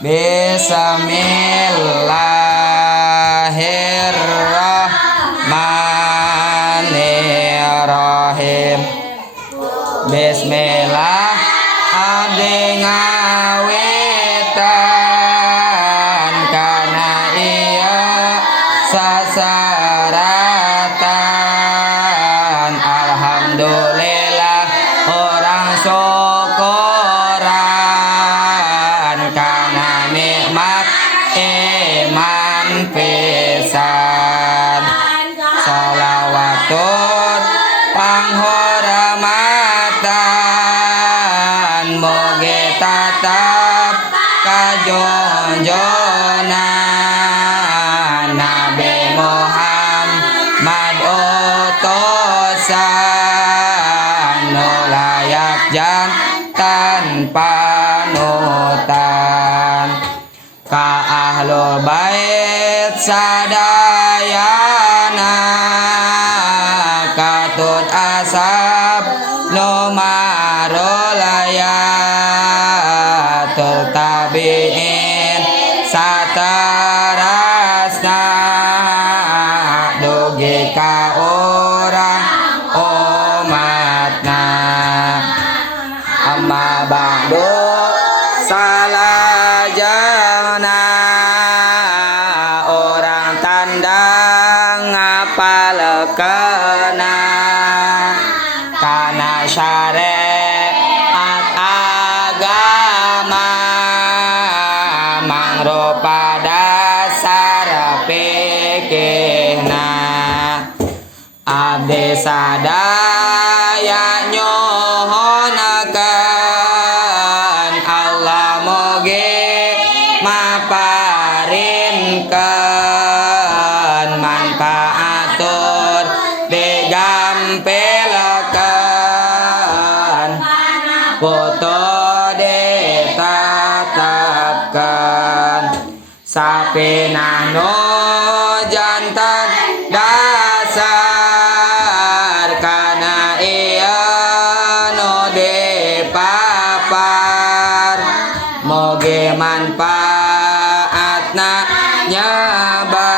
Bismillahirrahmanirrahim. Bismillah abdi ngawitan kana ieu sasaratan. Alhamdulillah orang syukuran kana nikmat iman pisan. Shalawatun panghormatan mugi tatap kajunjunan Nabi Muhammad utusan nu layak jantan panutan. Ka ahlul bait sadayana katut asab nu marulayatul tabiin satarasna dugi ka urang umatna. Amma ba'du salajana orang tandang ngapalkeuna kana syariat agama mangrupa dasar fikihna. Abdi sadaya nyuhunakeun Allah mugi maparinkeun manfaatur digampilkeun foto ditatapkeun sapinah nu jantan dasar kana ieu nu dipapar mugi manfaatna nyabar